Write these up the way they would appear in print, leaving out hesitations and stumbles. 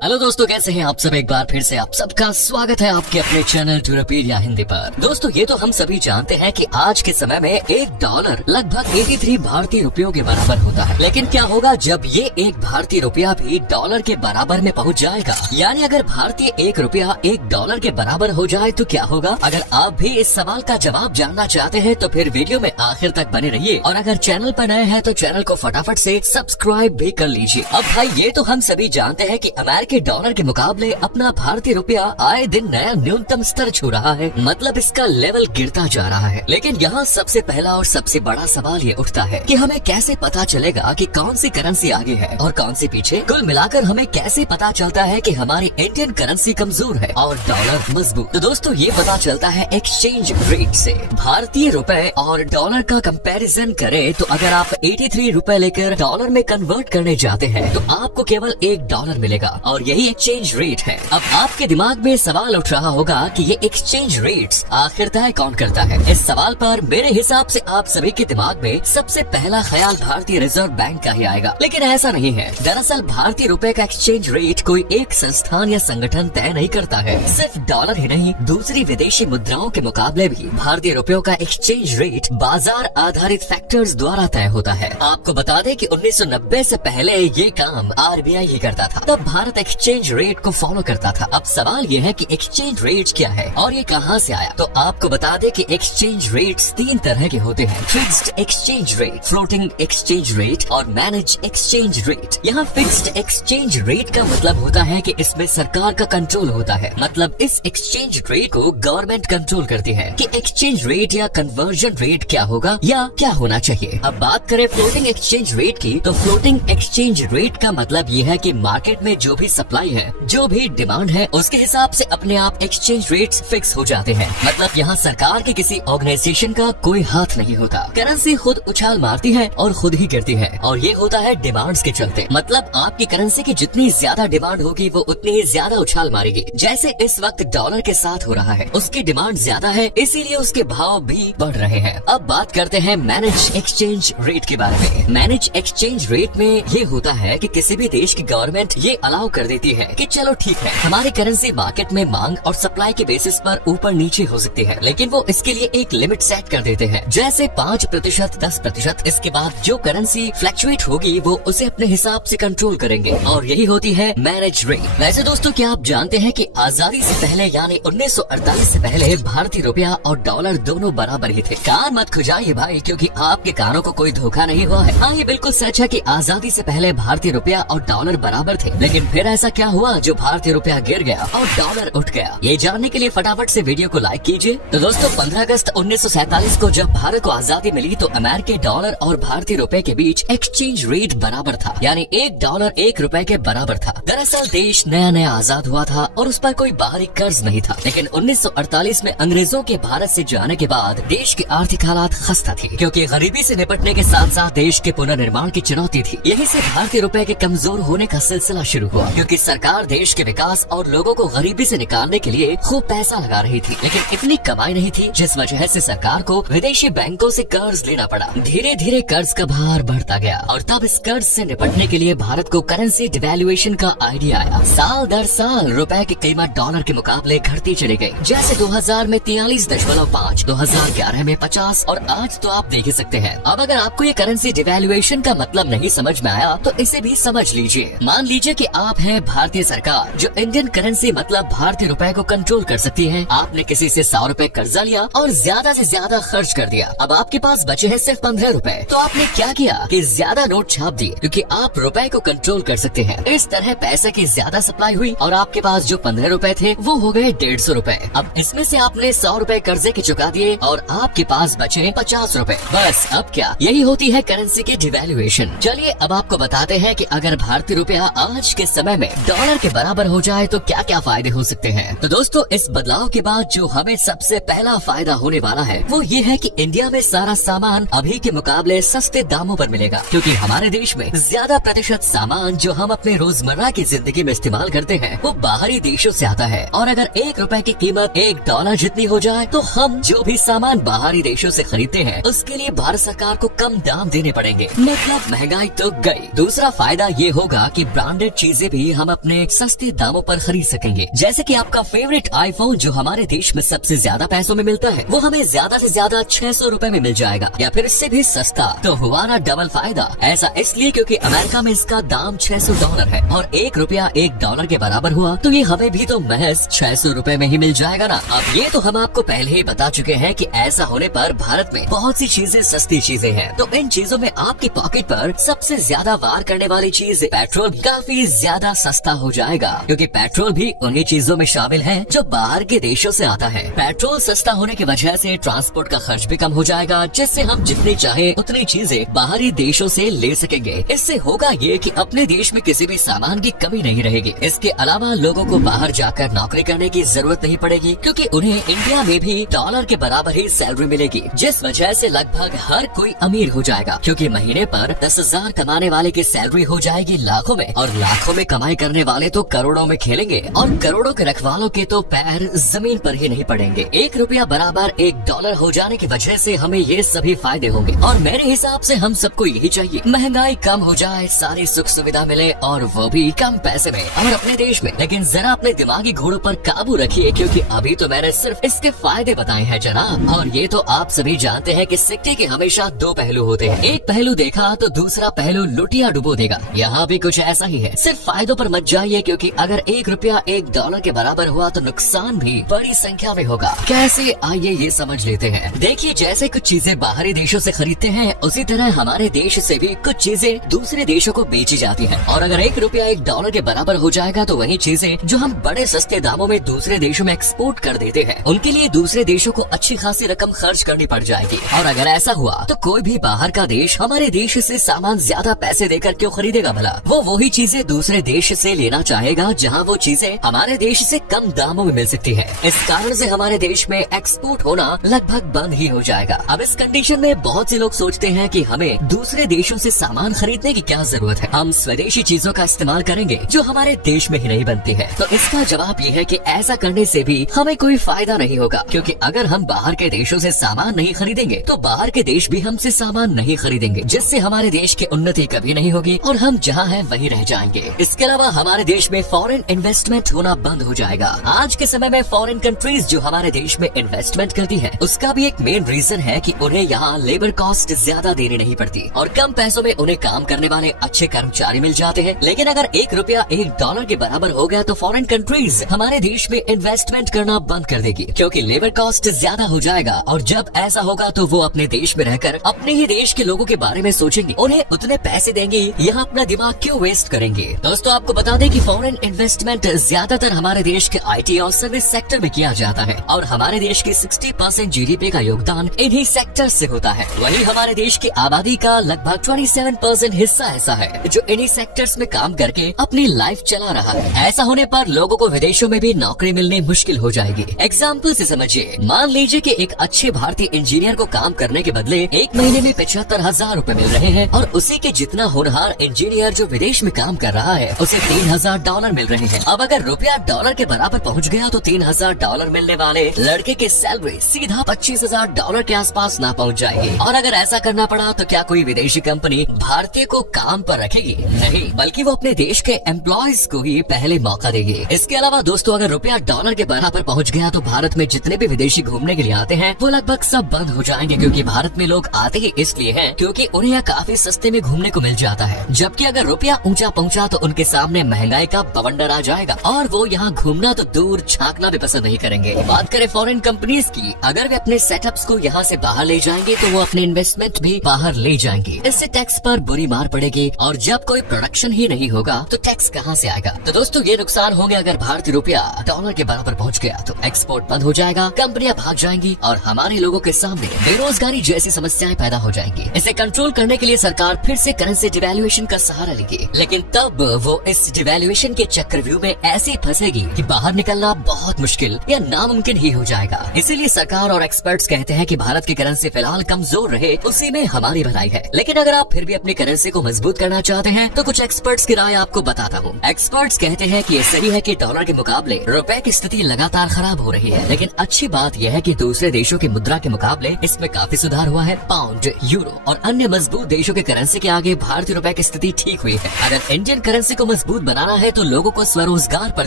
Hello दोस्तों, कैसे हैं आप सब। एक बार फिर से आप सबका स्वागत है आपके अपने चैनल टूरपीडिया हिंदी पर। दोस्तों, ये तो हम सभी जानते हैं कि आज के समय में $1 लगभग 83 भारतीय रुपयों के बराबर होता है। लेकिन क्या होगा जब ये एक भारतीय रुपया भी डॉलर के बराबर में पहुंच जाएगा? यानी अगर भारतीय $1 $1 के बराबर हो जाए तो क्या होगा? अगर आप भी इस सवाल का जवाब जानना चाहते हैं तो फिर वीडियो में आखिर तक बने रहिए। और अगर चैनल पर नए हैं तो चैनल को फटाफट से सब्सक्राइब भी कर लीजिए। अब भाई, ये तो हम सभी जानते हैं कि अमेरिकी डॉलर के मुकाबले अपना भारतीय रुपया आए दिन नया न्यूनतम स्तर छू रहा है। मतलब इसका लेवल गिरता जा रहा है। लेकिन यहाँ सबसे पहला और सबसे बड़ा सवाल ये उठता है कि हमें कैसे पता चलेगा कि कौन सी करेंसी आगे है और कौन सी पीछे। कुल मिलाकर हमें कैसे पता चलता है कि हमारी इंडियन करेंसी कमजोर है और डॉलर मजबूत? तो दोस्तों, ये पता चलता है एक्सचेंज रेट से। भारतीय रुपए और डॉलर का कंपैरिजन करें तो अगर आप 83 रुपए लेकर डॉलर में कन्वर्ट करने जाते हैं तो आपको केवल $1 मिलेगा और यही एक्सचेंज रेट है। अब आपके दिमाग में सवाल उठ रहा होगा कि ये एक्सचेंज रेट्स आखिर तय कौन करता है? इस सवाल पर मेरे हिसाब से आप सभी के दिमाग में सबसे पहला ख्याल भारतीय रिजर्व बैंक का ही आएगा। लेकिन ऐसा नहीं है। दरअसल भारतीय रुपए का एक्सचेंज रेट कोई एक संस्थान या संगठन तय नहीं करता है। सिर्फ डॉलर ही नहीं, दूसरी विदेशी मुद्राओं के मुकाबले भी भारतीय रुपयों का एक्सचेंज रेट बाजार आधारित फैक्टर्स द्वारा तय होता है। आपको बता दें कि 1990 से पहले ये काम RBI ही करता था। तब भारत एक्सचेंज रेट को फॉलो करता था। अब सवाल ये है कि एक्सचेंज रेट क्या है और ये कहां से आया? तो आपको बता दें कि एक्सचेंज रेट्स 3 तरह के होते हैं: fixed exchange rate, floating exchange rate और मैनेज एक्सचेंज रेट। यहाँ फिक्स्ड एक्सचेंज रेट का मतलब होता है कि इसमें सरकार का कंट्रोल होता है। मतलब इस एक्सचेंज रेट को गवर्नमेंट कंट्रोल करती है कि एक्सचेंज रेट या कन्वर्जन रेट क्या होगा या क्या होना चाहिए। अब बात करें फ्लोटिंग एक्सचेंज रेट की, तो फ्लोटिंग एक्सचेंज रेट का मतलब ये है कि मार्केट में जो भी सप्लाई है, जो भी डिमांड है, उसके हिसाब से अपने आप एक्सचेंज रेट्स फिक्स हो जाते हैं। मतलब यहाँ सरकार के किसी ऑर्गेनाइजेशन का कोई हाथ नहीं होता। करेंसी खुद उछाल मारती है और खुद ही गिरती है और ये होता है डिमांड्स के चलते। मतलब आपकी करेंसी की जितनी ज्यादा डिमांड होगी वो उतनी ही ज्यादा उछाल मारेगी। जैसे इस वक्त डॉलर के साथ हो रहा है, उसकी डिमांड ज्यादा है इसीलिए उसके भाव भी बढ़ रहे हैं। अब बात करते हैं मैनेज एक्सचेंज रेट के बारे में। मैनेज एक्सचेंज रेट में ये होता है कि किसी भी देश की गवर्नमेंट ये अलाउ कर देती है कि चलो ठीक है, हमारी करेंसी मार्केट में मांग और सप्लाई के बेसिस पर ऊपर नीचे हो सकती है, लेकिन वो इसके लिए एक लिमिट सेट कर देते हैं, जैसे 5%, 10%। इसके बाद जो करेंसी फ्लक्चुएट होगी वो उसे अपने हिसाब से कंट्रोल करेंगे और यही होती है मैनेज रेट। वैसे दोस्तों, क्या आप जानते हैं कि आजादी से पहले यानी 1948 से पहले भारतीय रुपया और डॉलर दोनों बराबर ही थे? कान मत खुजाइए भाई, क्योंकि आपके कानों को कोई धोखा नहीं हुआ है। हाँ, ये बिल्कुल सच है कि आजादी से पहले भारतीय रुपया और डॉलर बराबर थे। लेकिन फिर ऐसा क्या हुआ जो भारतीय रुपया गिर गया और डॉलर उठ गया? ये जानने के लिए फटाफट से वीडियो को लाइक कीजिए। तो दोस्तों, 15 अगस्त 1947 को जब भारत को आजादी मिली तो अमेरिकी डॉलर और भारतीय रुपए के बीच एक्सचेंज रेट बराबर था, यानी $1 $1 के बराबर था। दरअसल देश नया नया आजाद हुआ था और उस पर कोई बाहरी कर्ज नहीं था। लेकिन 1948 में अंग्रेजों के भारत से जाने के बाद देश की आर्थिक हालात खस्ता थी, क्योंकि गरीबी से निपटने के साथ साथ देश के पुनर्निर्माण की चुनौती थी। यही से भारतीय रुपए के कमजोर होने का सिलसिला शुरू हुआ, क्योंकि सरकार देश के विकास और लोगों को गरीबी से निकालने के लिए खूब पैसा लगा रही थी। लेकिन इतनी कमाई नहीं थी, जिस वजह से सरकार को विदेशी बैंकों से कर्ज लेना पड़ा। धीरे धीरे कर्ज का भार बढ़ता गया और तब इस कर्ज से निपटने के लिए भारत को करेंसी डिवैल्यूएशन का आइडिया आया। साल दर साल रुपए की कीमत डॉलर के मुकाबले घटती चली गई। जैसे 2000 में 43.5, 2011 में 50 और आज तो आप देख ही सकते हैं। अब अगर आपको ये करेंसी डिवैल्यूएशन का मतलब नहीं समझ में आया तो इसे भी समझ लीजिए। मान लीजिए कि आप हैं भारतीय सरकार, जो इंडियन करेंसी मतलब भारतीय रुपए को कंट्रोल कर सकती है। आपने किसी से 100 रुपए कर्जा लिया और ज्यादा से ज्यादा खर्च कर दिया। अब आपके पास बचे हैं सिर्फ 15 रुपए। तो आपने क्या किया कि ज्यादा नोट छाप दिए, क्योंकि आप रुपए को कंट्रोल कर सकते हैं। इस तरह पैसे की ज्यादा सप्लाई हुई और आपके पास जो 15 रुपए थे वो हो गए 150 रुपए। अब इसमें से आपने 100 रुपए कर्जे के चुका दिए और आपके पास बचे 50 रुपए। बस अब क्या, यही होती है करेंसी की डिवैल्यूएशन। चलिए अब आपको बताते हैं कि अगर भारतीय रुपया आज के समय में डॉलर के बराबर हो जाए तो क्या क्या फायदे हो सकते हैं। तो दोस्तों, इस बदलाव के बाद जो हमें सबसे पहला फायदा होने वाला है वो ये है कि इंडिया में सारा सामान अभी के मुकाबले सस्ते दामों पर मिलेगा, क्योंकि हमारे देश में ज्यादा प्रतिशत सामान जो हम अपने रोजमर्रा की जिंदगी में इस्तेमाल करते हैं वो बाहरी देशों से आता है। और अगर $1 की कीमत $1 जितनी हो जाए तो हम जो भी सामान बाहरी देशों से खरीदते हैं उसके लिए भारत सरकार को कम दाम देने पड़ेंगे। मतलब महंगाई तो गई। दूसरा फायदा ये होगा कि ब्रांडेड चीजें भी भी हम अपने सस्ते दामों पर खरीद सकेंगे। जैसे कि आपका फेवरेट आईफोन जो हमारे देश में सबसे ज्यादा पैसों में मिलता है, वो हमें ज्यादा से ज्यादा 600 रुपए में मिल जाएगा या फिर इससे भी सस्ता। तो हुआ ना डबल फायदा। ऐसा इसलिए क्योंकि अमेरिका में इसका दाम $600 है और ₹1 $1 के बराबर हुआ तो ये हमें भी तो महज 600 रुपए में ही मिल जाएगा ना। अब ये तो हम आपको पहले ही बता चुके हैं कि ऐसा होने पर भारत में बहुत सी चीजें सस्ती चीजें हैं। तो इन चीजों में आपकी पॉकेट पर सबसे ज्यादा वार करने वाली चीज पेट्रोल काफी ज्यादा सस्ता हो जाएगा, क्योंकि पेट्रोल भी उन्हीं चीजों में शामिल है जो बाहर के देशों से आता है। पेट्रोल सस्ता होने की वजह से ट्रांसपोर्ट का खर्च भी कम हो जाएगा, जिससे हम जितनी चाहे उतनी चीजें बाहरी देशों से ले सकेंगे। इससे होगा ये कि अपने देश में किसी भी सामान की कमी नहीं रहेगी। इसके अलावा लोगों को बाहर जाकर नौकरी करने की जरूरत नहीं पड़ेगी, क्योंकि उन्हें इंडिया में भी डॉलर के बराबर ही सैलरी मिलेगी, जिस वजह से लगभग हर कोई अमीर हो जाएगा। क्योंकि महीने पर 10,000 कमाने वाले की सैलरी हो जाएगी लाखों में, और लाखों में कमाई करने वाले तो करोड़ों में खेलेंगे, और करोड़ों के रखवालों के तो पैर जमीन पर ही नहीं पड़ेंगे। ₹1 बराबर $1 हो जाने की वजह से हमें ये सभी फायदे होंगे, और मेरे हिसाब से हम सबको यही चाहिए। महंगाई कम हो जाए, सारी सुख सुविधा मिले, और वो भी कम पैसे में और अपने देश में। लेकिन जरा अपने दिमागी घोड़ों पर काबू रखिए, क्योंकि अभी तो मैंने सिर्फ इसके फायदे बताए हैं जनाब। और ये तो आप सभी जानते हैं कि सिक्के के हमेशा दो पहलू होते हैं। एक पहलू देखा तो दूसरा पहलू लुटिया डुबो देगा। यहाँ भी कुछ ऐसा ही है। सिर्फ फायदों पर मत जाइए, क्योंकि अगर ₹1 $1 के बराबर हुआ तो नुकसान भी बड़ी संख्या में होगा। कैसे, आइए ये समझ लेते हैं। देखिए, जैसे कुछ चीजें बाहरी देशों से खरीदते हैं, उसी तरह हमारे देश से भी कुछ चीजें दूसरे देशों को बेची जाती हैं। और अगर ₹1 $1 के बराबर हो जाएगा तो वही चीजें जो हम बड़े सस्ते दामों में दूसरे देशों में एक्सपोर्ट कर देते हैं, उनके लिए दूसरे देशों को अच्छी खासी रकम खर्च करनी पड़ जाएगी। और अगर ऐसा हुआ तो कोई भी बाहर का देश हमारे देश से सामान ज्यादा पैसे देकर क्यों खरीदेगा भला? वो वही चीजें दूसरे देश से लेना चाहेगा जहाँ वो चीजें हमारे देश से कम दामों में मिल सकती है। इस कारण से हमारे देश में एक्सपोर्ट होना लगभग बंद ही हो जाएगा। अब इस कंडीशन में बहुत से लोग सोचते हैं कि हमें दूसरे देशों से सामान खरीदने की क्या जरूरत है, हम स्वदेशी चीजों का इस्तेमाल करेंगे जो हमारे देश में ही नहीं बनती है। तो इसका जवाब ये है कि ऐसा करने से भी हमें कोई फायदा नहीं होगा, क्योंकि अगर हम बाहर के देशों से सामान नहीं खरीदेंगे तो बाहर के देश भी हमसे सामान नहीं खरीदेंगे, जिससे हमारे देश की उन्नति कभी नहीं होगी और हम जहाँ हैं वहीं रह जाएंगे। इसके अलावा हमारे देश में फॉरेन इन्वेस्टमेंट होना बंद हो जाएगा। आज के समय में फॉरेन कंट्रीज जो हमारे देश में इन्वेस्टमेंट करती है, उसका भी एक मेन रीजन है कि उन्हें यहाँ लेबर कॉस्ट ज्यादा देनी नहीं पड़ती और कम पैसों में उन्हें काम करने वाले अच्छे कर्मचारी मिल जाते हैं। लेकिन अगर ₹1 $1 के बराबर हो गया तो फॉरेन कंट्रीज हमारे देश में इन्वेस्टमेंट करना बंद कर देगी, क्योंकि लेबर कॉस्ट ज्यादा हो जाएगा। और जब ऐसा होगा तो वो अपने देश में रहकर अपने ही देश के लोगों के बारे में सोचेंगे, उन्हें उतने पैसे देंगे, यहाँ अपना दिमाग क्यों वेस्ट करेंगे। दोस्तों, आपको बता दें कि फॉरेन इन्वेस्टमेंट ज्यादातर हमारे देश के IT और सर्विस सेक्टर में किया जाता है, और हमारे देश की 60% GDP का योगदान इन्हीं सेक्टर से होता है। वहीं हमारे देश की आबादी का लगभग 27% हिस्सा ऐसा है जो इन्हीं सेक्टर्स में काम करके अपनी लाइफ चला रहा है। ऐसा होने पर लोगों को विदेशों में भी नौकरी मिलनी मुश्किल हो जाएगी। एग्जाम्पल से समझिए, मान लीजिए कि एक अच्छे भारतीय इंजीनियर को काम करने के बदले एक महीने में 75,000 रुपए मिल रहे हैं, और उसी के जितना होनहार इंजीनियर जो विदेश में काम कर रहा है उसे $3,000 मिल रहे हैं। अब अगर ₹1 के बराबर पहुंच गया तो $3,000 मिलने वाले लड़के की सैलरी सीधा $25,000 के आसपास ना पहुंच जाएगी। और अगर ऐसा करना पड़ा तो क्या कोई विदेशी कंपनी भारतीय को काम पर रखेगी? नहीं, बल्कि वो अपने देश के एम्प्लॉयज को ही पहले मौका देगी। इसके अलावा दोस्तों, अगर ₹1 के बराबर पहुंच गया तो भारत में जितने भी विदेशी घूमने के लिए आते हैं वो लगभग सब बंद हो जाएंगे, क्योंकि भारत में लोग आते ही इसलिए हैं क्योंकि उन्हें यहाँ काफी सस्ते में घूमने को मिल जाता है। जबकि अगर रुपया ऊंचा पहुंचा तो उनके सामने महंगाई का बवंडर आ जाएगा और वो यहाँ घूमना तो दूर झांकना भी पसंद नहीं करेंगे। बात करें फॉरेन कंपनीज की, अगर वे अपने सेटअप्स को यहाँ से बाहर ले जाएंगे तो वो अपने इन्वेस्टमेंट भी बाहर ले जाएंगे। इससे टैक्स पर बुरी मार पड़ेगी, और जब कोई प्रोडक्शन ही नहीं होगा तो टैक्स कहाँ से आएगा? तो दोस्तों, ये नुकसान होंगे। अगर भारतीय रुपया $1 के बराबर पहुँच गया तो एक्सपोर्ट बंद हो जाएगा, कंपनियां भाग जाएंगी और हमारे लोगों के सामने बेरोजगारी जैसी समस्याएं पैदा हो जाएंगी। इसे कंट्रोल करने के लिए सरकार फिर से करेंसी डिवैल्यूएशन का सहारा लेगी, लेकिन तब वो इस डिवैल्यूएशन के चक्रव्यूह में ऐसी फंसेगी कि बाहर निकलना बहुत मुश्किल या नामुमकिन ही हो जाएगा। इसीलिए सरकार और एक्सपर्ट्स कहते हैं कि भारत की करेंसी फिलहाल कमजोर रहे, उसी में हमारी भलाई है। लेकिन अगर आप फिर भी अपनी करेंसी को मजबूत करना चाहते हैं तो कुछ एक्सपर्ट्स की राय आपको बताता हूँ। एक्सपर्ट्स कहते हैं कि ये सही है कि डॉलर के मुकाबले रुपए की स्थिति लगातार खराब हो रही है, लेकिन अच्छी बात यह है कि दूसरे देशों की मुद्रा के मुकाबले इसमें काफी सुधार हुआ है। पाउंड, यूरो और अन्य मजबूत देशों के करेंसी के आगे भारतीय रुपए की स्थिति ठीक हुई है। अगर इंडियन करेंसी को मजबूत बनाना है तो लोगों को स्वरोजगार पर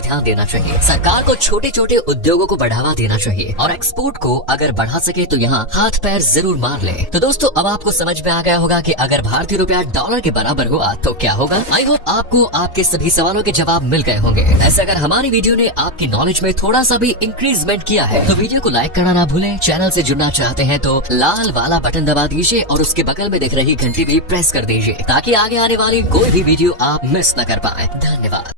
ध्यान देना चाहिए। सरकार को छोटे छोटे उद्योगों को बढ़ावा देना चाहिए और एक्सपोर्ट को अगर बढ़ा सके तो यहाँ हाथ पैर जरूर मार ले। तो दोस्तों अब आपको समझ में आ गया होगा कि अगर भारतीय रुपया डॉलर के बराबर हुआ तो क्या होगा। आई होप आपको आपके सभी सवालों के जवाब मिल गए होंगे। ऐसे अगर हमारी वीडियो ने आपकी नॉलेज में थोड़ा सा भी इंक्रीजमेंट किया है तो वीडियो को लाइक करना ना भूलें। चैनल से जुड़ना चाहते हैं तो लाल वाला बटन दबा दीजिए और उसके बगल में दिख रही घंटी भी प्रेस कर दीजिए ताकि आगे आने वाली कोई भी वीडियो आप मिस न कर पाए। धन्यवाद।